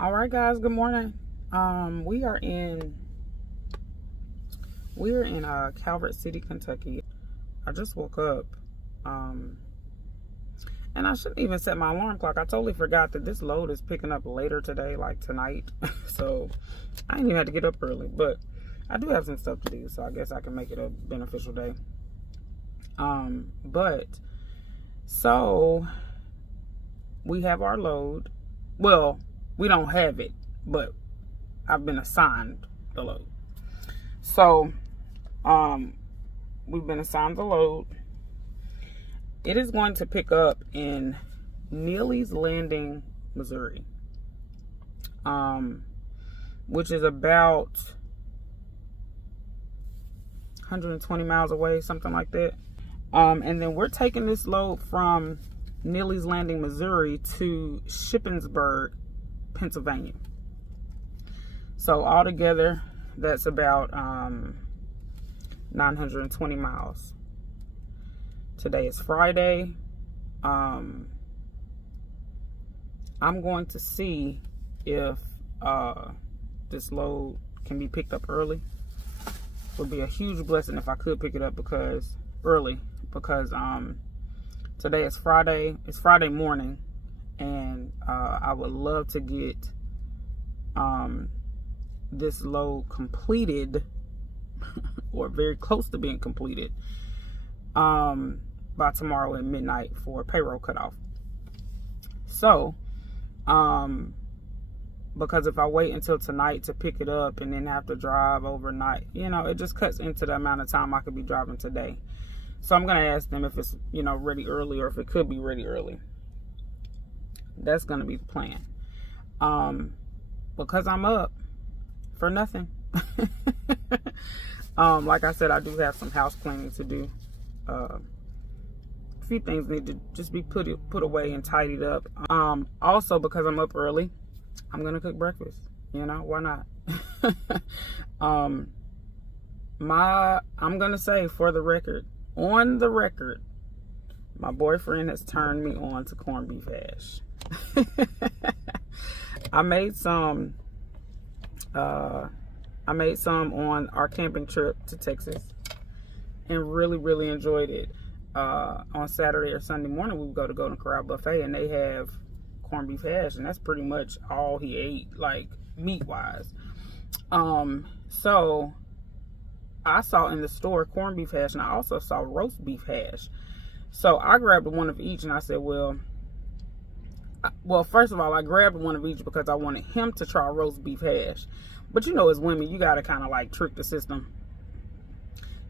All right, guys, good morning. We are in Calvert City, Kentucky. I just woke up, and I shouldn't even set my alarm clock. I totally forgot that this load is picking up later today, like tonight. So I didn't even have to get up early, but I do have some stuff to do, so I guess I can make it a beneficial day. So we have our load. Well, we don't have it, but I've been assigned the load. So, we've been assigned the load. It is going to pick up in Neely's Landing, Missouri, which is about 120 miles away, something like that. And then we're taking this load from Neely's Landing, Missouri to Shippensburg, Pennsylvania. So altogether, that's about 920 miles. Today is Friday. I'm going to see if this load can be picked up early. It would be a huge blessing if I could pick it up early because today is Friday. It's Friday morning, and I would love to get this load completed or very close to being completed by tomorrow at midnight for payroll cutoff. So, because if I wait until tonight to pick it up and then have to drive overnight, it just cuts into the amount of time I could be driving today. So I'm going to ask them if it's, ready early or if it could be ready early. That's going to be the plan. Because I'm up for nothing. Like I said, I do have some house cleaning to do. A few things need to just be put away and tidied up. Also, because I'm up early, I'm going to cook breakfast. Why not? I'm going to say on the record, my boyfriend has turned me on to corned beef hash. I made some on our camping trip to Texas and really, really enjoyed it. On Saturday or Sunday morning, we would go to Golden Corral Buffet, and they have corned beef hash, and that's pretty much all he ate, like meat-wise. So I saw in the store corned beef hash, and I also saw roast beef hash. So I grabbed one of each, and I said, well, first of all, I grabbed one of each because I wanted him to try roast beef hash. But as women, you got to kind of like trick the system.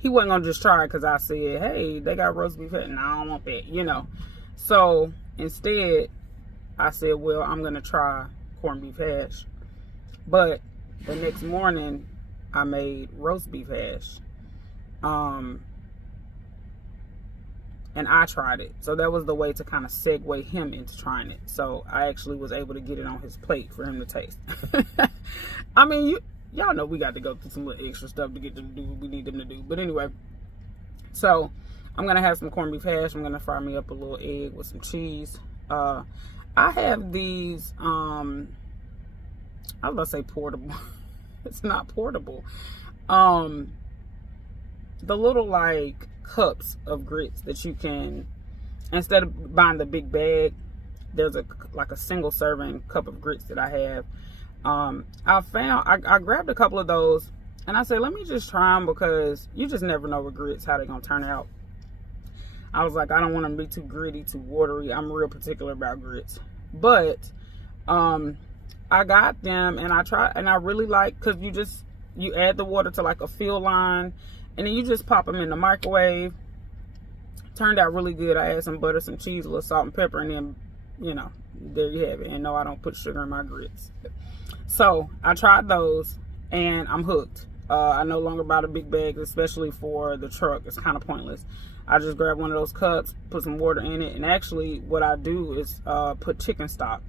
He wasn't going to just try it because I said, hey, they got roast beef hash, and I don't want that, So instead, I said, well, I'm going to try corned beef hash. But the next morning, I made roast beef hash. And I tried it. So that was the way to kind of segue him into trying it. So I actually was able to get it on his plate for him to taste. I mean, y'all know we got to go through some little extra stuff to get them to do what we need them to do. But anyway, so I'm going to have some corned beef hash. I'm going to fry me up a little egg with some cheese. I have these, I was about to say portable. It's not portable. The little like cups of grits that you can, instead of buying the big bag, there's a single serving cup of grits that I have. I grabbed a couple of those, and I said, let me just try them because you just never know with grits how they're gonna turn out. I was like, I don't want them to be too gritty, too watery. I'm real particular about grits, but I got them and I tried, and I really like, because you add the water to like a fill line, and then you just pop them in the microwave. Turned out really good. I add some butter, some cheese, a little salt and pepper, and then, there you have it. And no, I don't put sugar in my grits. So I tried those, and I'm hooked. I no longer buy the big bags, especially for the truck. It's kind of pointless. I just grab one of those cups, put some water in it, and actually what I do is put chicken stock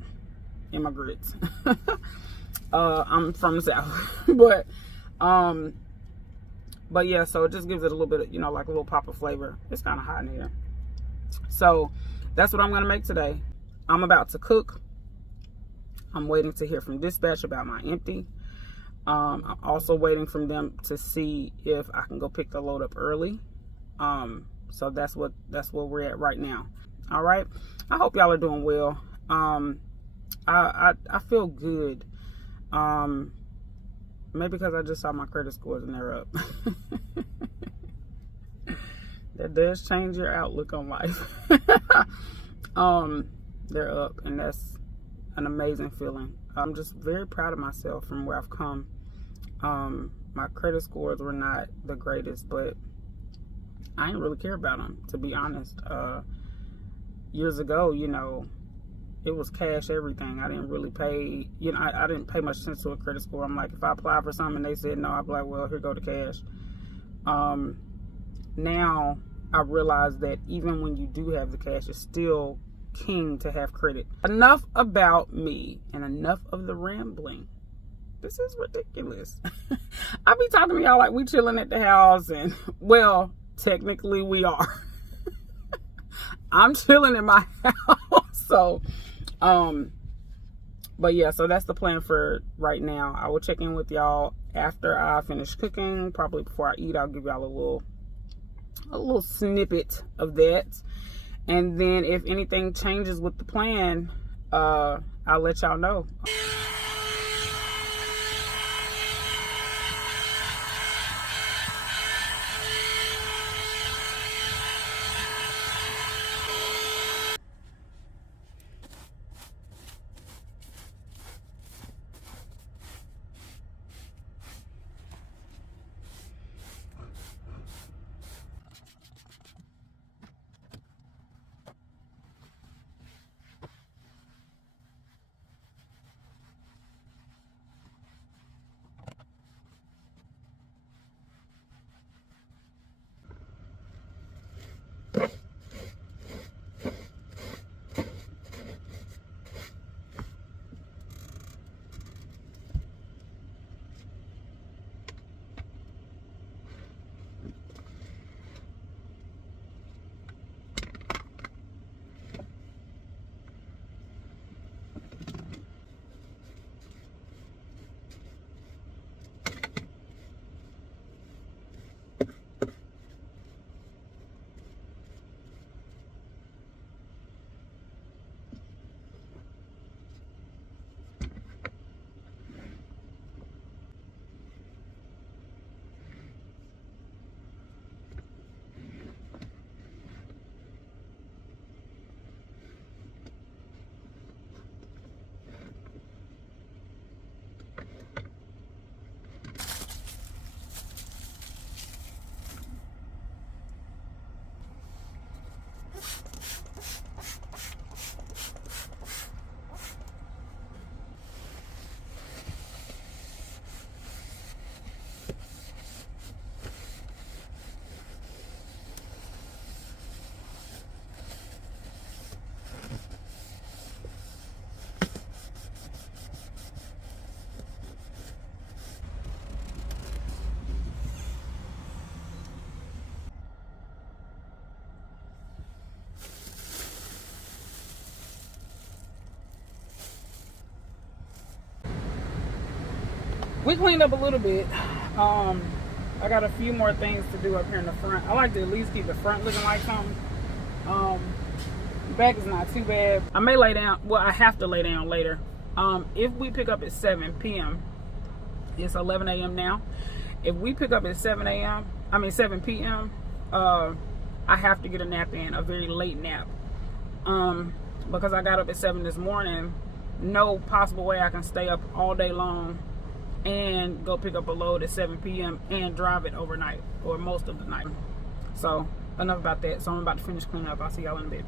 in my grits. I'm from the South. But yeah, so it just gives it a little bit of, like a little pop of flavor. It's kind of hot in here. So that's what I'm going to make today. I'm about to cook I'm waiting to hear from Dispatch about my empty. I'm also waiting from them to see if I can go pick the load up early. So that's where we're at right now. All right. I hope y'all are doing well. I feel good. Maybe because I just saw my credit scores and they're up. That does change your outlook on life. They're up, and that's an amazing feeling. I'm just very proud of myself from where I've come. My credit scores were not the greatest, but I didn't really care about them, to be honest. Years ago, you know, it was cash everything. I didn't really pay, you know, I didn't pay much attention to a credit score. I'm like, if I apply for something and they said no, I'd be like, well, here go the cash. Now I realize that even when you do have the cash, it's still king to have credit. Enough about me and enough of the rambling. This is ridiculous. I be talking to y'all like we chilling at the house, and well, technically we are. I'm chilling in my house. So, but yeah, so that's the plan for right now. I will check in with y'all after I finish cooking. Probably before I eat, I'll give y'all a little snippet of that. And then if anything changes with the plan, I'll let y'all know. We cleaned up a little bit. I got a few more things to do up here in the front. I like to at least keep the front looking like something. The back is not too bad. I may lay down. Well, I have to lay down later. If we pick up at 7 p.m., it's 11 a.m. now. If we pick up at 7 p.m., I have to get a nap in, a very late nap. Because I got up at 7 this morning, no possible way I can stay up all day long and go pick up a load at 7 p.m. and drive it overnight or most of the night. So enough about that. So I'm about to finish cleaning up. I'll see y'all in a bit.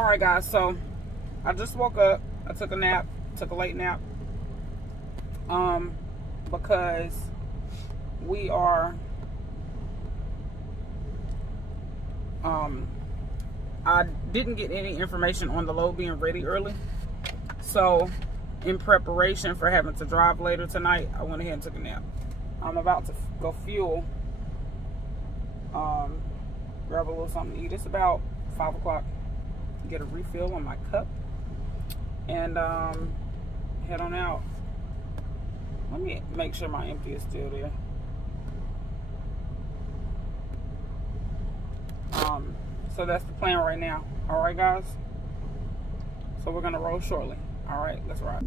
All right, guys. So I just woke up. I took a nap. Took a late nap. Because we are. I didn't get any information on the load being ready early. So, in preparation for having to drive later tonight, I went ahead and took a nap. I'm about to go fuel. Grab a little something to eat. It's about 5 o'clock. Get a refill on my cup. And head on out. Let me make sure my empty is still there. So that's the plan right now. All right, guys. So we're gonna roll shortly. All right, let's ride.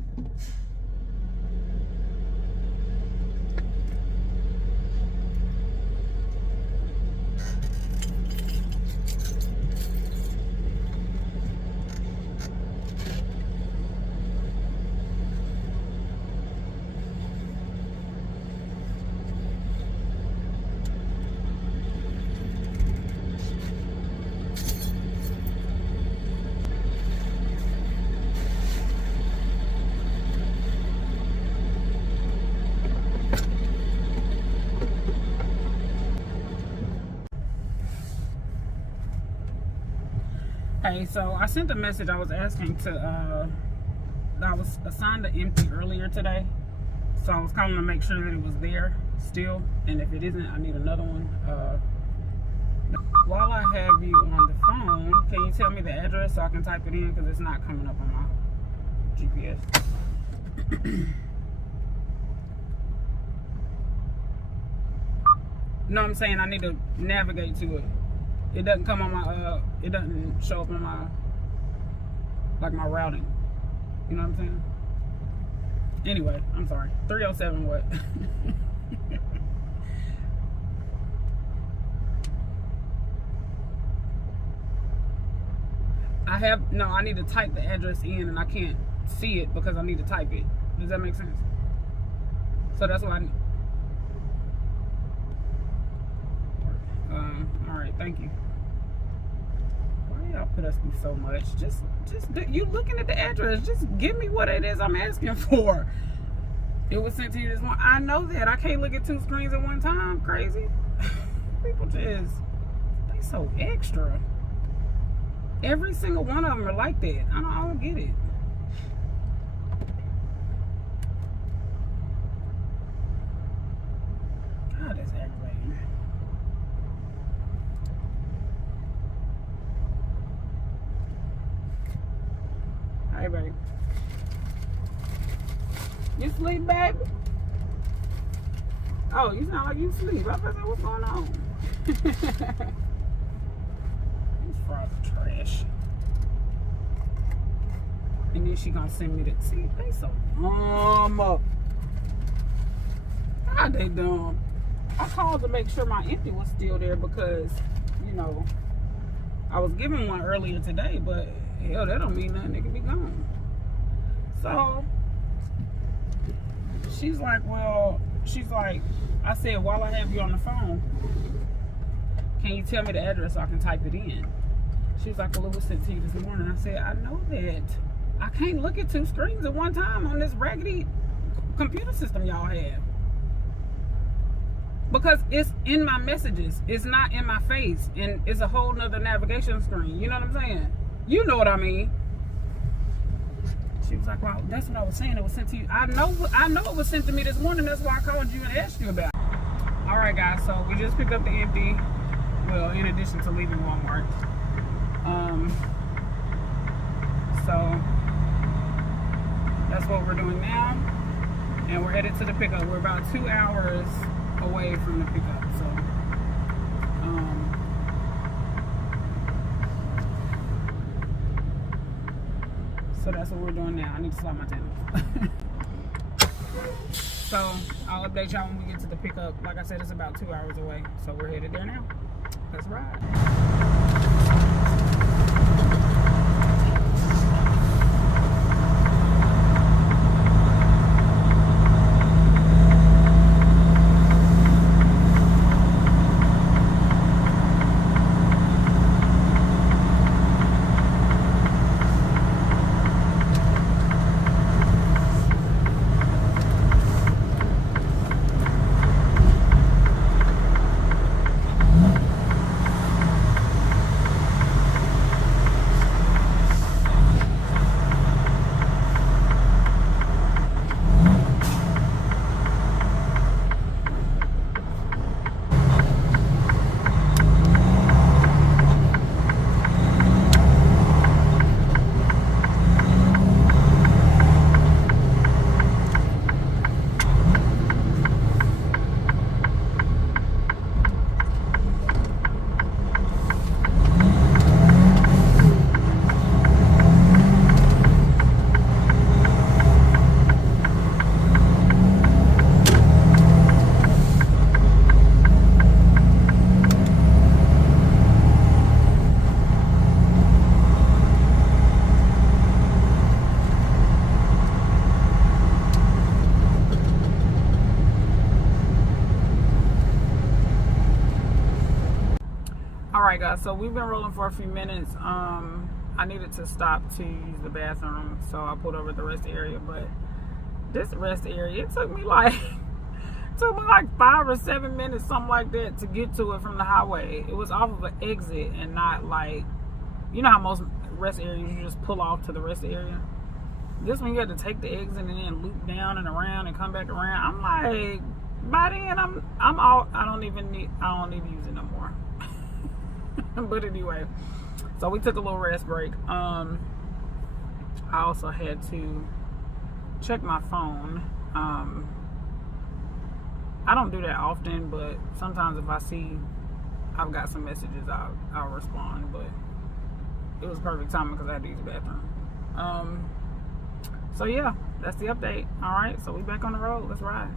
Hey, so I sent a message. I was asking to, I was assigned to empty earlier today. So I was calling to make sure that it was there still. And if it isn't, I need another one. While I have you on the phone, can you tell me the address so I can type it in? Because it's not coming up on my GPS. No, I'm saying I need to navigate to it. It doesn't come on my, it doesn't show up on my, like my routing. You know what I'm saying? Anyway, I'm sorry. 307 what? I need to type the address in and I can't see it because I need to type it. Does that make sense? So that's why all right, thank you. Why y'all put us through so much? Just you looking at the address, just give me what it is I'm asking for. It was sent to you this morning. I know that. I can't look at 2 screens at one time. Crazy. People they so extra. Every single one of them are like that. I don't get it. God, that's aggravating. Hey, baby. You sleep, baby? Oh, you sound like you sleep. I was like, what's going on? These frogs are trash. And then she gonna send me the see. They so dumb. God, they dumb. I called to make sure my empty was still there because, you know, I was given one earlier today, but hell, that don't mean nothing. It can be gone. So she's like, I said, while I have you on the phone, can you tell me the address so I can type it in? She was like, well, it was sent to you this morning. I said, I know that. I can't look at 2 screens at one time on this raggedy computer system y'all have. Because it's in my messages. It's not in my face. And it's a whole nother navigation screen. You know what I'm saying? You know what I mean. She was like, well, that's what I was saying. It was sent to you. I know it was sent to me this morning. That's why I called you and asked you about it. All right, guys. So we just picked up the empty. Well, in addition to leaving Walmart. So that's what we're doing now. And we're headed to the pickup. We're about 2 hours away from the pickup. So that's what we're doing now. I need to slide my tail. So I'll update y'all when we get to the pickup. Like I said, it's about 2 hours away. So we're headed there now. Let's ride. right, guys, so we've been rolling for a few minutes. I needed to stop to use the bathroom, so I pulled over at the rest area. But this rest area, it took me like 5 or 7 minutes, something like that, to get to it from the highway. It was off of an exit and not like, you know how most rest areas you just pull off to the rest area. This one you had to take the exit and then loop down and around and come back around. I'm like, by then I'm all, I don't even need to use it no more. But anyway, so we took a little rest break. I also had to check my phone. I don't do that often, but sometimes if I see I've got some messages, I'll respond. But it was perfect timing because I had to use the bathroom. So yeah, that's the update. All right, so we back on the road. Let's ride.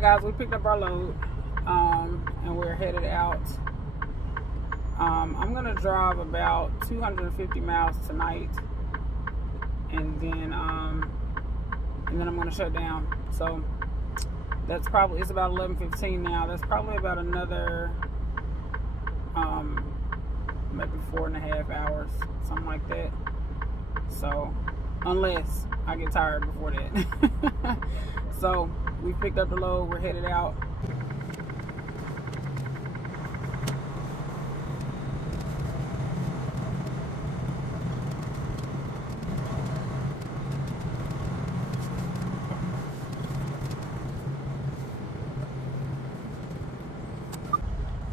Guys, we picked up our load, and we're headed out. I'm gonna drive about 250 miles tonight, and then I'm gonna shut down. So that's probably, it's about 11:15 now. That's probably about another maybe 4.5 hours, something like that. So unless I get tired before that. So we picked up the load, we're headed out.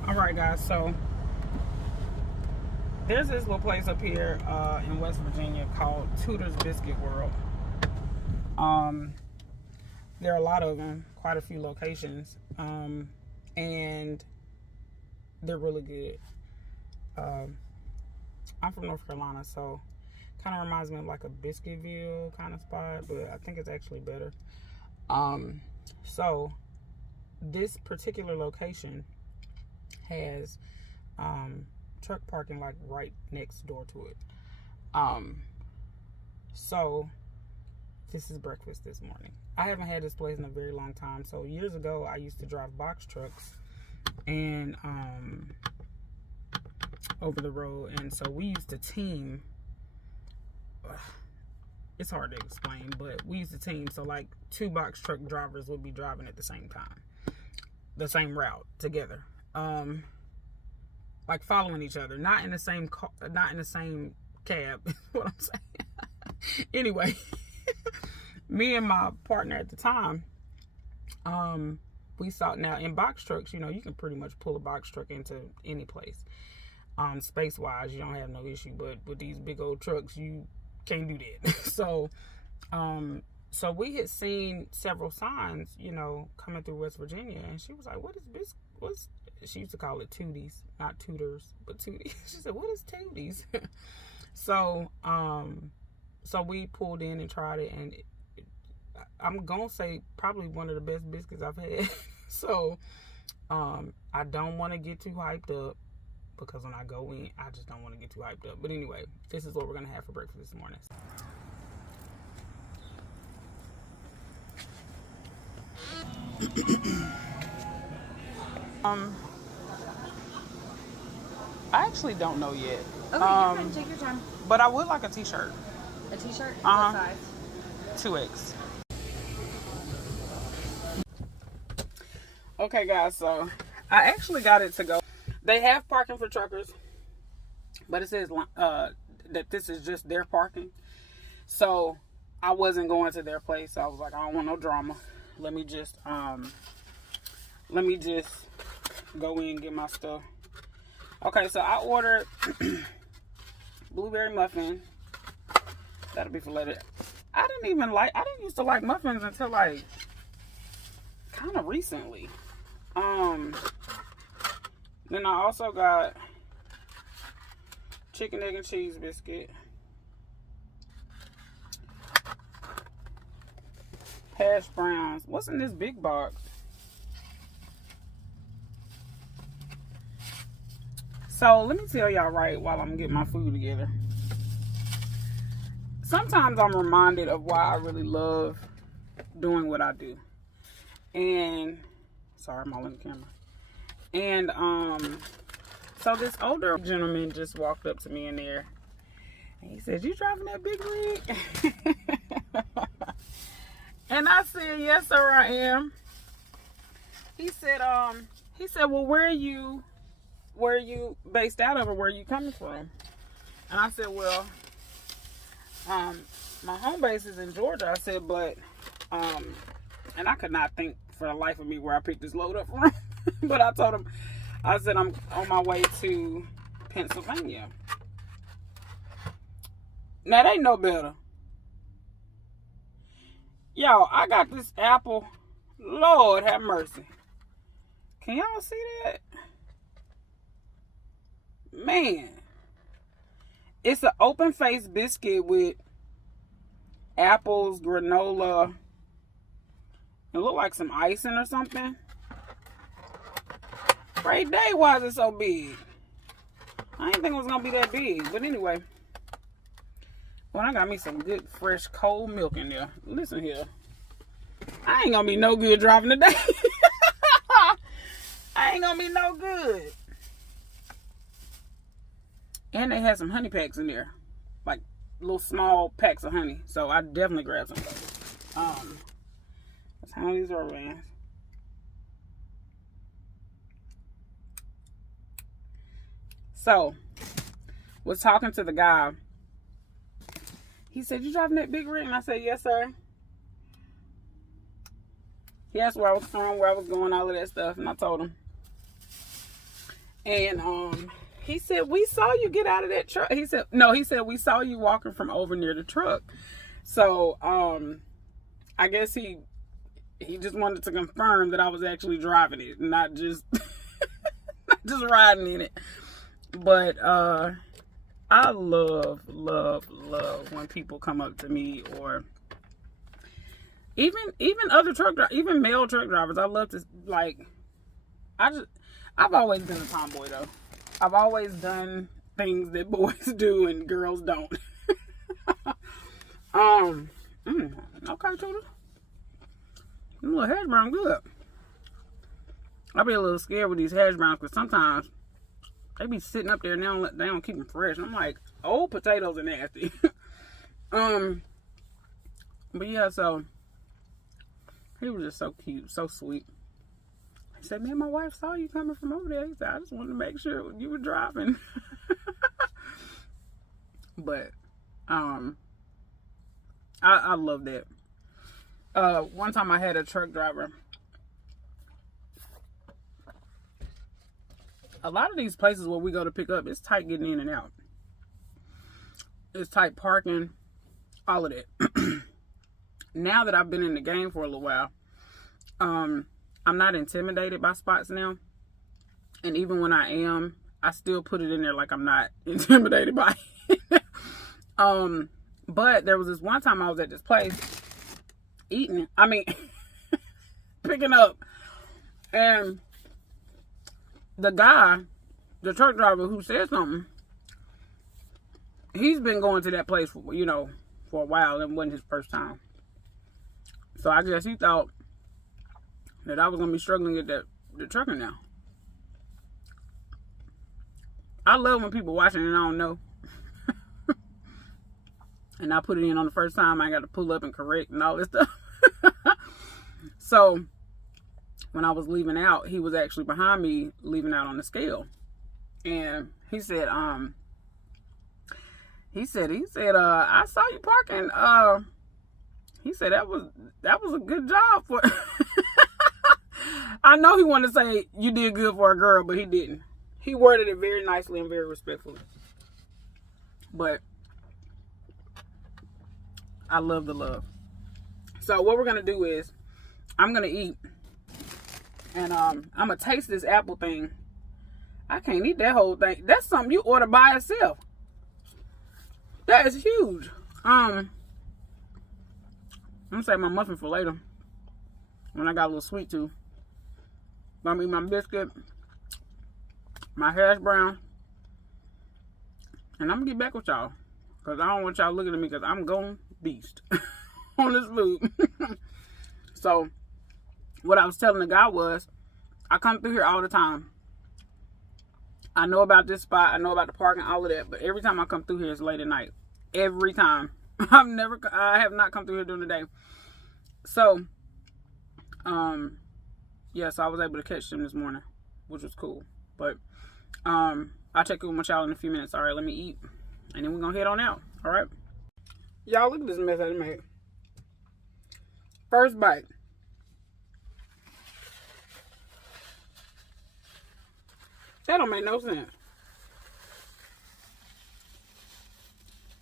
Alright guys, so there's this little place up here in West Virginia called Tudor's Biscuit World. There are a lot of them, quite a few locations, and they're really good. I'm from North Carolina, so kind of reminds me of like a Biscuitville kind of spot, but I think it's actually better. So this particular location has truck parking like right next door to it. So this is breakfast this morning. I haven't had this place in a very long time. So years ago, I used to drive box trucks and over the road, and so we used to team. It's hard to explain, but we used to team. So like 2 box truck drivers would be driving at the same time, the same route together, like following each other, not in the same car, not in the same cab. Is what I'm saying. Anyway, me and my partner at the time, we saw, now in box trucks, you know, you can pretty much pull a box truck into any place. Space wise, you don't have no issue, but with these big old trucks, you can't do that. So we had seen several signs, you know, coming through West Virginia, and she was like, "What is this? What's?" She used to call it tooties, not tutors, but tooties. She said, "What is tooties?" So we pulled in and tried it, and I'm gonna say probably one of the best biscuits I've had. So I don't want to get too hyped up, because when I go in, I just don't want to get too hyped up. But anyway, this is what we're gonna have for breakfast this morning. I actually don't know yet. Okay, you can take your time. But I would like a t-shirt. A t-shirt? Uh-huh. What size? 2X. Okay, guys, so I actually got it to go. They have parking for truckers, but it says that this is just their parking. So I wasn't going to their place. So I was like, I don't want no drama. Let me just go in and get my stuff. Okay, so I ordered blueberry muffin. That'll be for later. I didn't used to like muffins until like kind of recently. Then I also got chicken, egg, and cheese biscuit, hash browns. What's in this big box? So let me tell y'all right while I'm getting my food together. Sometimes I'm reminded of why I really love doing what I do. And sorry, I'm all in the camera. And so this older gentleman just walked up to me in there, and he said, "You driving that big rig?" And I said, "Yes, sir, I am." He said, "Well, where are you based out of, or where are you coming from?" And I said, "Well, my home base is in Georgia." I said, "But and I could not think for the life of me where I picked this load up from." But I told him, I said, "I'm on my way to Pennsylvania." Now they know better. Y'all, I got this apple. Lord have mercy. Can y'all see that? Man. It's an open face biscuit with apples, granola. It look like some icing or something. Great day, why is it so big? I didn't think it was gonna be that big. But anyway. Well, I got me some good fresh cold milk in there. Listen here. I ain't gonna be no good driving today. I ain't gonna be no good. And they had some honey packs in there. Like little small packs of honey. So I definitely grabbed some of those. That's how these are, man. So, was talking to the guy. He said, "You driving that big rig?" And I said, "Yes, sir." He asked where I was from, where I was going, all of that stuff. And I told him. And he said, "We saw you get out of that truck." He said, "We saw you walking from over near the truck." So, I guess he just wanted to confirm that I was actually driving it, not just not just riding in it. But I love when people come up to me, or even other even male truck drivers. I love to, like, I've always been a tomboy though. I've always done things that boys do and girls don't. Okay, Tudor. Them little hash browns good. I be a little scared with these hash browns because sometimes they be sitting up there and they don't keep them fresh. I'm like, old potatoes are nasty. But yeah, so he was just so cute, so sweet. He said, man, my wife saw you coming from over there. He said, I just wanted to make sure you were driving. But I love that. One time I had a truck driver. A lot of these places where we go to pick up, it's tight getting in and out. It's tight parking, all of that. Now that I've been in the game for a little while, I'm not intimidated by spots now. And even when I am, I still put it in there like I'm not intimidated by it. But there was this one time I was at this place eating, picking up, and the guy, the truck driver who said something, he's been going to that place for a while. It wasn't his first time. So I guess he thought that I was going to be struggling at the trucking now. I love when people watching and I don't know. And I put it in on the first time. I got to pull up and correct and all this stuff. So when I was leaving out, he was actually behind me leaving out on the scale. And he said, I saw you parking. He said that was a good job for I know he wanted to say you did good for a girl, but he didn't. He worded it very nicely and very respectfully. But I love the love. So what we're gonna do is I'm gonna eat, and I'm gonna taste this apple thing. I can't eat that whole thing. That's something you order by itself. That is huge. I'm gonna save my muffin for later when I got a little sweet tooth. I'm gonna eat my biscuit, my hash brown, and I'm gonna get back with y'all because I don't want y'all looking at me because I'm going beast on this food. So what I was telling the guy was, I come through here all the time. I know about this spot, I know about the parking, all of that, but every time I come through here it's late at night. Every time. I have not come through here during the day. So yeah, so I was able to catch them this morning, which was cool. But I'll check in with y'all in a few minutes. All right, let me eat, and then we're gonna head on out. All right, y'all, look at this mess I made. First bite. That don't make no sense.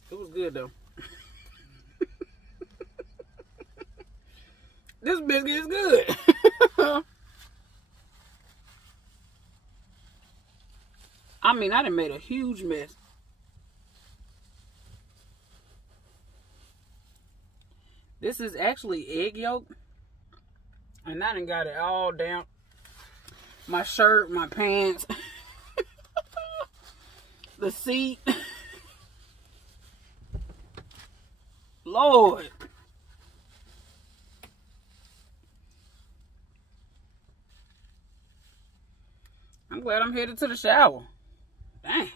It was good though. This biscuit is good. I done made a huge mess. This is actually egg yolk. And I done got it all down. My shirt, my pants, the seat. Lord. I'm glad I'm headed to the shower. Dang.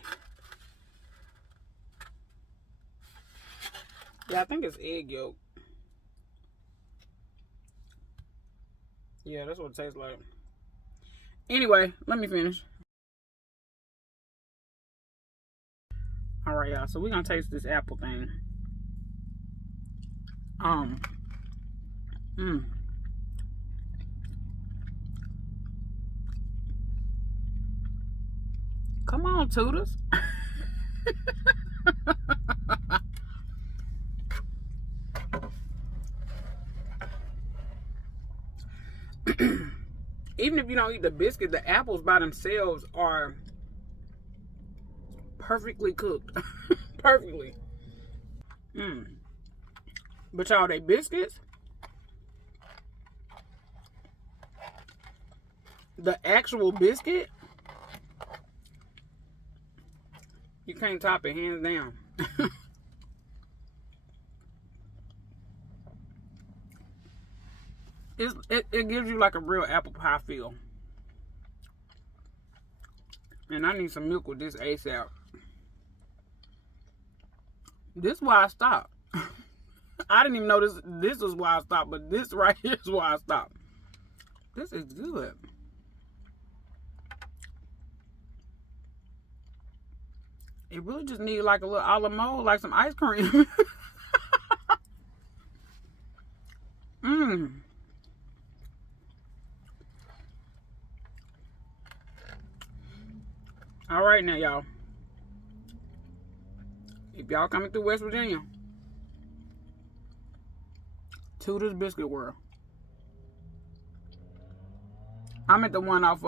Yeah, I think it's egg yolk. Yeah, that's what it tastes like. Anyway, let me finish. Alright, y'all. So we're going to taste this apple thing. Come on, Tutors. Even if you don't eat the biscuit, the apples by themselves are perfectly cooked. Perfectly. But y'all, they biscuits, the actual biscuit, you can't top it, hands down. it gives you like a real apple pie feel. And I need some milk with this ASAP. This is why I stopped. I didn't even know this was why I stopped, but this right here is why I stopped. This is good. It really just needs like a little a la mode, like some ice cream. Mmm. All right now, y'all. If y'all coming through West Virginia, Tudor's Biscuit World. I'm at the one off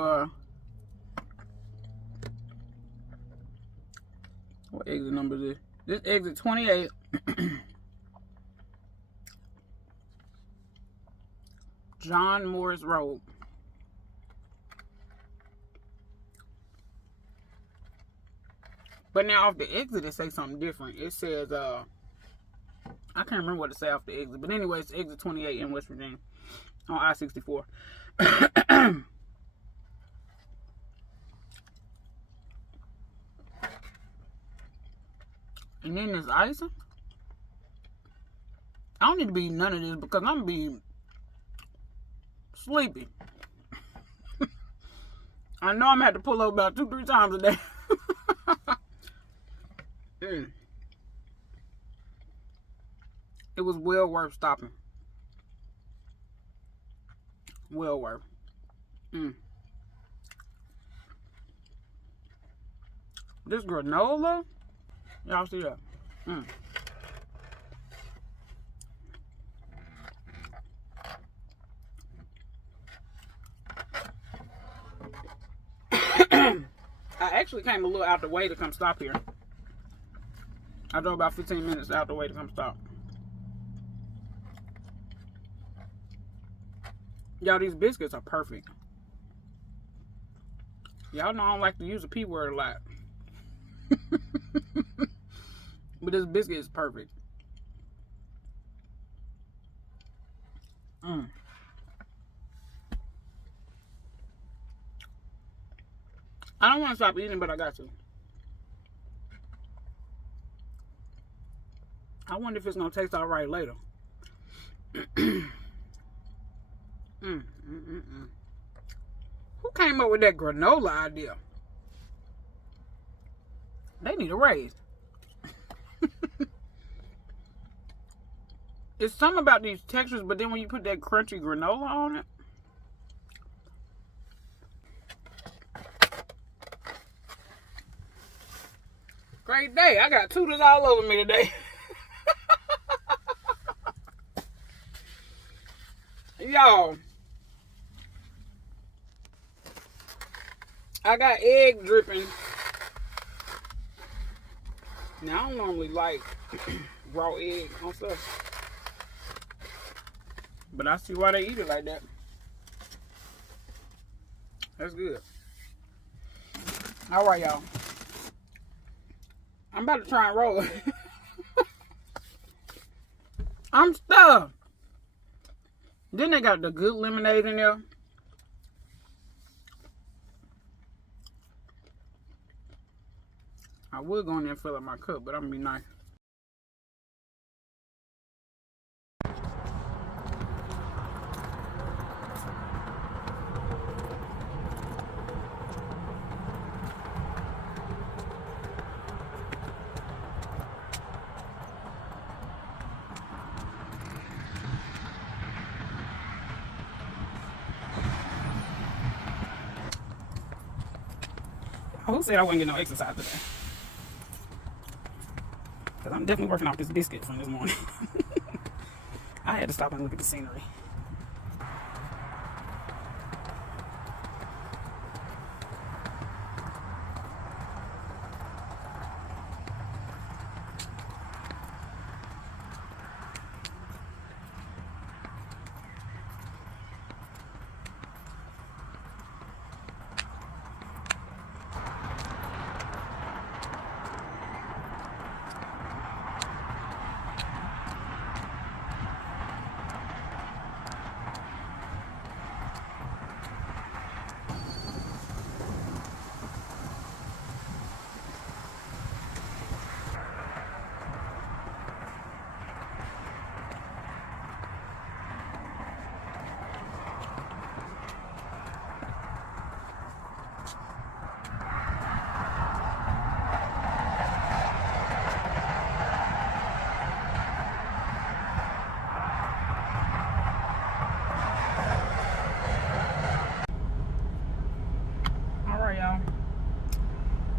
what exit number is this? This exit 28. John Morris Road. But now off the exit it says something different. It says I can't remember what it say off the exit. But anyway, it's exit 28 in West Virginia on I-64. And then there's icing. I don't need to be none of this because I'm gonna be sleepy. I know I'm gonna have to pull up about 2-3 times a day. It was well worth stopping. Well worth. This granola, y'all see that? I actually came a little out the way to come stop here. I drove about 15 minutes out the way to come stop. Y'all, these biscuits are perfect. Y'all know I don't like to use the P word a lot. But this biscuit is perfect. I don't want to stop eating, but I got to. I wonder if it's going to taste all right later. Who came up with that granola idea? They need a raise. It's something about these textures, but then when you put that crunchy granola on it. Great day. I got Tudors all over me today. Y'all, I got egg dripping. Now, I don't normally like raw egg on stuff, but I see why they eat it like that. That's good. All right, y'all. I'm about to try and roll it. I'm stuffed. Then they got the good lemonade in there. I would go in there and fill up my cup, but I'm gonna be nice. Who said I wouldn't get no exercise today? Because I'm definitely working off this biscuit from this morning. I had to stop and look at the scenery.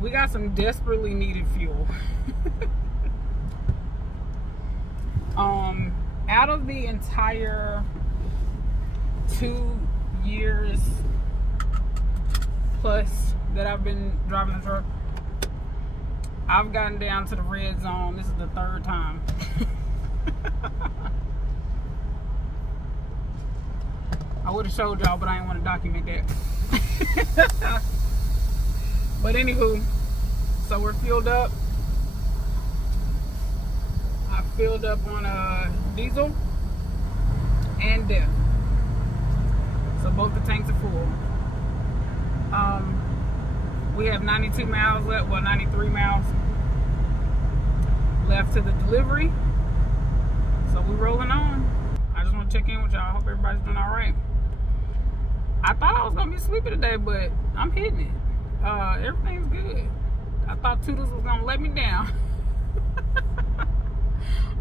we got some desperately needed fuel. Out of the entire 2 years plus that I've been driving the truck, I've gotten down to the red zone. This is the 3rd time. I would have showed y'all, but I didn't want to document that. But anywho, so we're fueled up. I filled up on diesel and DEF. So both the tanks are full. We have 92 miles left, well 93 miles left to the delivery. So we're rolling on. I just want to check in with y'all. I hope everybody's doing all right. I thought I was gonna be sleepy today, but I'm hitting it. Everything's good. I thought Toodles was gonna let me down.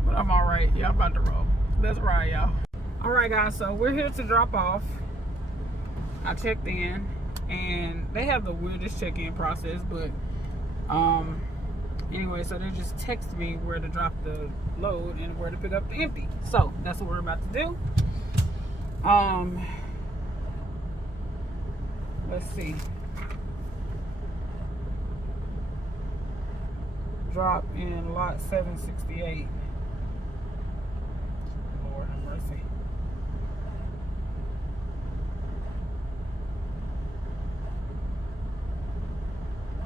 But I'm all right. Y'all about to roll. Let's ride, y'all. All right, guys. So we're here to drop off. I checked in, and they have the weirdest check-in process, but anyway, so they just text me where to drop the load and where to pick up the empty. So that's what we're about to do. Let's see. Drop in lot 768. Lord have mercy.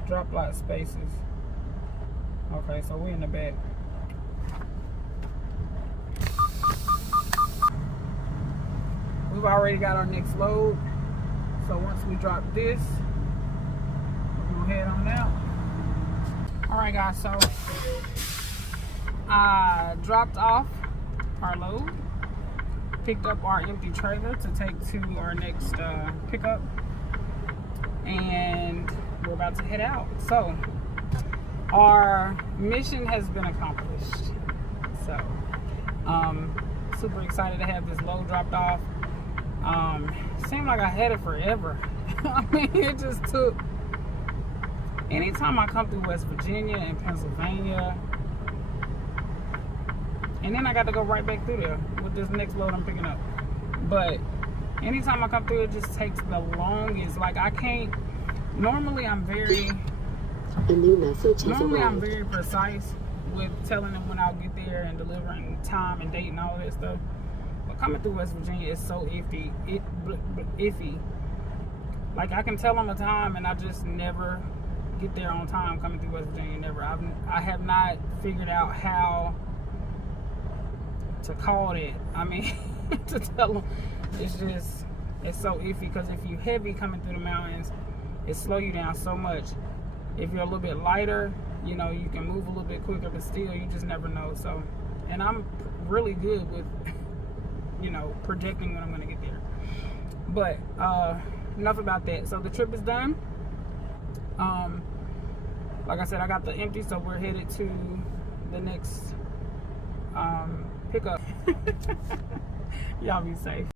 Drop lot spaces. Okay, so we in the back. We've already got our next load. So once we drop this, we're gonna head on out. All right, guys, so I dropped off our load, picked up our empty trailer to take to our next pickup, and we're about to head out. So our mission has been accomplished. So super excited to have this load dropped off. Seemed like I had it forever. I mean, it just took. Anytime I come through West Virginia and Pennsylvania, and then I got to go right back through there with this next load I'm picking up. But anytime I come through, it just takes the longest. Like, I can't. Normally I'm very precise with telling them when I'll get there and delivering time and date and all that stuff. But coming through West Virginia is so iffy. Iffy. Like, I can tell them a time and I just never get there on time coming through West Virginia. Never. I have not figured out how to call it. I mean, to tell them, it's so iffy, because if you're heavy coming through the mountains, it slow you down so much. If you're a little bit lighter, you know, you can move a little bit quicker, but still, you just never know. So, and I'm really good with, you know, projecting when I'm going to get there. But enough about that. So the trip is done. Like I said, I got the empty, so we're headed to the next pickup. Y'all be safe.